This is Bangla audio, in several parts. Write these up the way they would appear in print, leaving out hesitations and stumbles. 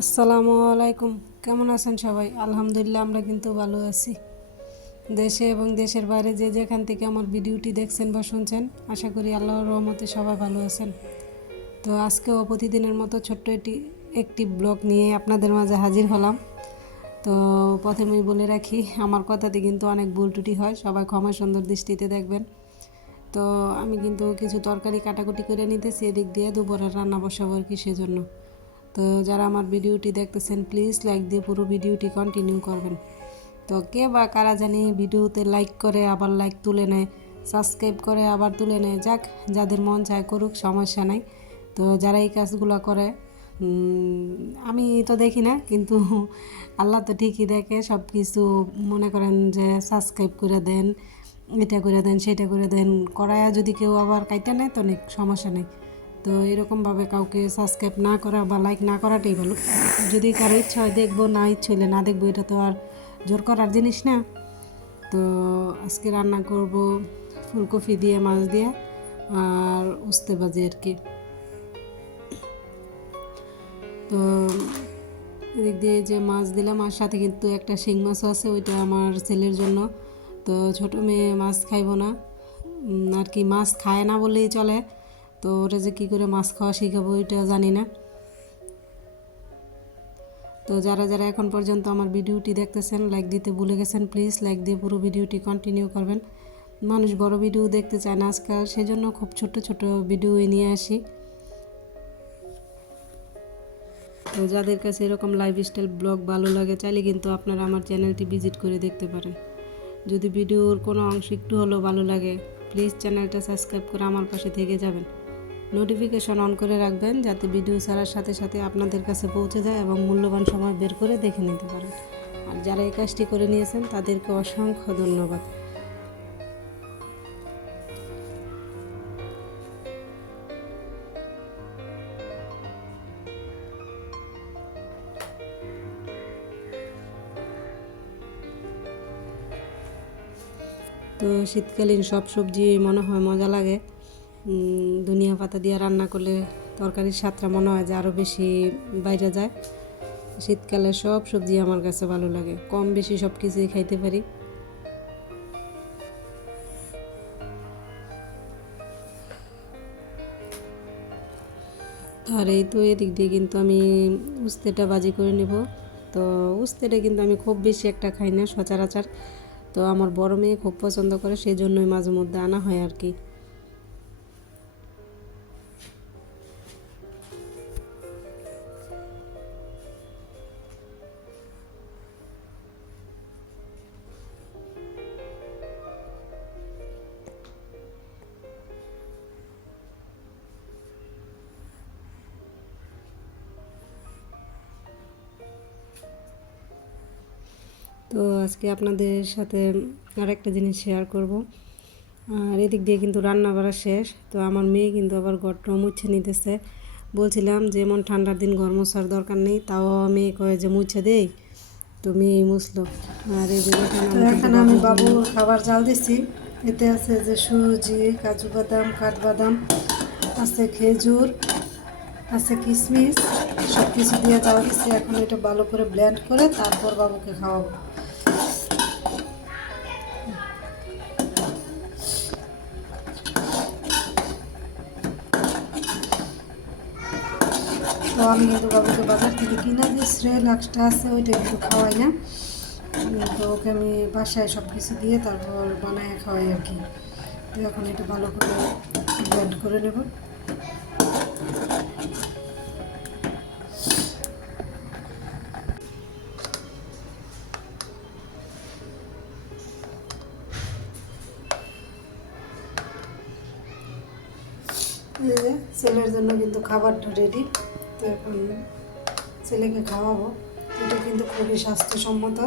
আসসালামু আলাইকুম। কেমন আছেন সবাই? আলহামদুলিল্লাহ আমরা কিন্তু ভালো আছি। দেশে এবং দেশের বাইরে যে যেখান থেকে আমার ভিডিওটি দেখছেন বা শুনছেন, আশা করি আল্লাহর রহমতে সবাই ভালো আছেন। তো আজকেও প্রতিদিনের মতো ছোট্ট একটি ব্লগ নিয়ে আপনাদের মাঝে হাজির হলাম। তো প্রথমেই বলে রাখি, আমার কথাতে কিন্তু অনেক ভুল ত্রুটি হয়, সবাই ক্ষমা সুন্দর দৃষ্টিতে দেখবেন। তো আমি কিন্তু কিছু তরকারি কাটাকুটি করে নিতেছি, এদিক দিয়ে দুপুরের রান্না বসাবো আর কি, সেজন্য। তো যারা আমার ভিডিওটি দেখতেছেন প্লিজ লাইক দিয়ে পুরো ভিডিওটি কন্টিনিউ করবেন। তো কে বা কারা জানি ভিডিওতে লাইক করে আবার লাইক তুলে নেয়, সাবস্ক্রাইব করে আবার তুলে নেয়, যাক যাদের মন চায় করুক, সমস্যা নাই। তো যারা এই কাজগুলো করে, আমি তো দেখি না, কিন্তু আল্লাহ তো ঠিকই দেখে সব কিছু। মনে করেন যে সাবস্ক্রাইব করে দেন, এটা করে দেন, সেটা করে দেন, করায়া যদি কেউ আবার কাইটা নেয় তো অনেক সমস্যা নেই। তো এরকমভাবে কাউকে সাবস্ক্রাইব না করা বা লাইক না করাটাই ভালো। যদি কারো ইচ্ছা হয় দেখবো, না ইচ্ছা হইলে না দেখবো, এটা তো আর জোর করার জিনিস না। তো আজকে রান্না করব ফুলকপি দিয়ে, মাছ দিয়ে আর উস্তে ভাজি আর কি। তো এদিক দিয়ে যে মাছ দিলাম, আর সাথে কিন্তু একটা শিং মাছও আছে, ওইটা আমার ছেলের জন্য। তো ছোটো মেয়ে মাছ খাইব না আর কি, মাছ খায় না বললেই চলে। তো ওরা যে কী করে মাছ খাওয়া শিখাবো এটা জানি না। তো যারা যারা এখন পর্যন্ত আমার ভিডিওটি দেখতেছেন, লাইক দিতে ভুলে গেছেন, প্লিজ লাইক দিয়ে পুরো ভিডিওটি কন্টিনিউ করবেন। মানুষ বড় ভিডিও দেখতে চায় না আজকাল, সেজন্য খুব ছোট ছোট ভিডিও নিয়ে আসি। তো যাদের কাছে এরকম লাইফস্টাইল ব্লগ ভালো লাগে, চাইলে কিন্তু আপনারা আমার চ্যানেলটি ভিজিট করে দেখতে পারেন। যদি ভিডিওর কোনো অংশ একটু হলেও ভালো লাগে, প্লিজ চ্যানেলটা সাবস্ক্রাইব করে আমার পাশে থেকে যাবেন। নোটিফিকেশন অন করে রাখবেন, যাতে ভিডিও ছাড়ার সাথে সাথে আপনাদের কাছে পৌঁছে যায় এবং মূল্যবান সময় বের করে দেখে নিতে পারেন। আর যারা এই কাজটি করে নিয়েছেন তাদেরকে অসংখ্য ধন্যবাদ। তো শীতকালীন সব সবজি মনে হয় মজা লাগে। ধনিয়া পাতা দিয়ে রান্না করলে তরকারির স্বাদটা মনে হয় যে আরও বেশি বাইরে যায়। শীতকালে সব সবজি আমার কাছে ভালো লাগে, কম বেশি সব কিছুই খাইতে পারি। আর এই তো এদিক দিয়ে কিন্তু আমি উস্তেটা ভাজি করে নেব। তো উস্তেটা কিন্তু আমি খুব বেশি একটা খাই না সচরাচর। তো আমার বড় মেয়ে খুব পছন্দ করে, সেই জন্যই মাঝে মধ্যে আনা হয় আর কি। তো আজকে আপনাদের সাথে আরেকটা জিনিস শেয়ার করব। আর এদিক দিয়ে কিন্তু রান্না বাড়া শেষ। তো আমার মেয়ে কিন্তু আবার ঘরটা মুছে নিতেছে। বলছিলাম যে এমন ঠান্ডার দিন ঘর মোছার দরকার নেই, তাও মেয়ে কয়ে যে মুছে দেই, তো মেয়ে মুছলো। আর এই যে এখানে আমি বাবুর খাবার জাল দিছি। এতে আছে যে সুজি, কাজু বাদাম, কাঠবাদাম আছে, খেজুর আছে, কিশমিশ, সব কিছু দিয়ে জাল দিচ্ছি। এখন এটা ভালো করে ব্লেন্ড করে তারপর বাবুকে খাওয়াবো। তো আমি কিন্তু বাবুকে বাজার থেকে কিনা যে শ্রেলাক্সটা আছে ওইটা কিন্তু খাওয়াই না। তো ওকে আমি বাসায় সব কিছু দিয়ে তারপর বানায় খাওয়াই আর কি। তো এখন এটা ভালো করে ব্লেন্ড করে নেব। ছেলের জন্য কিন্তু খাবারটা রেডি। তো এখন ছেলেকে খাওয়াবো। এটা কিন্তু খুবই স্বাস্থ্যসম্মত।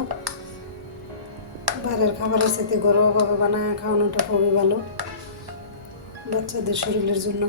বাইরের খাবারের সাথে ঘরোয়াভাবে বানায় খাওয়ানোটা খুবই ভালো বাচ্চাদের শরীরের জন্য।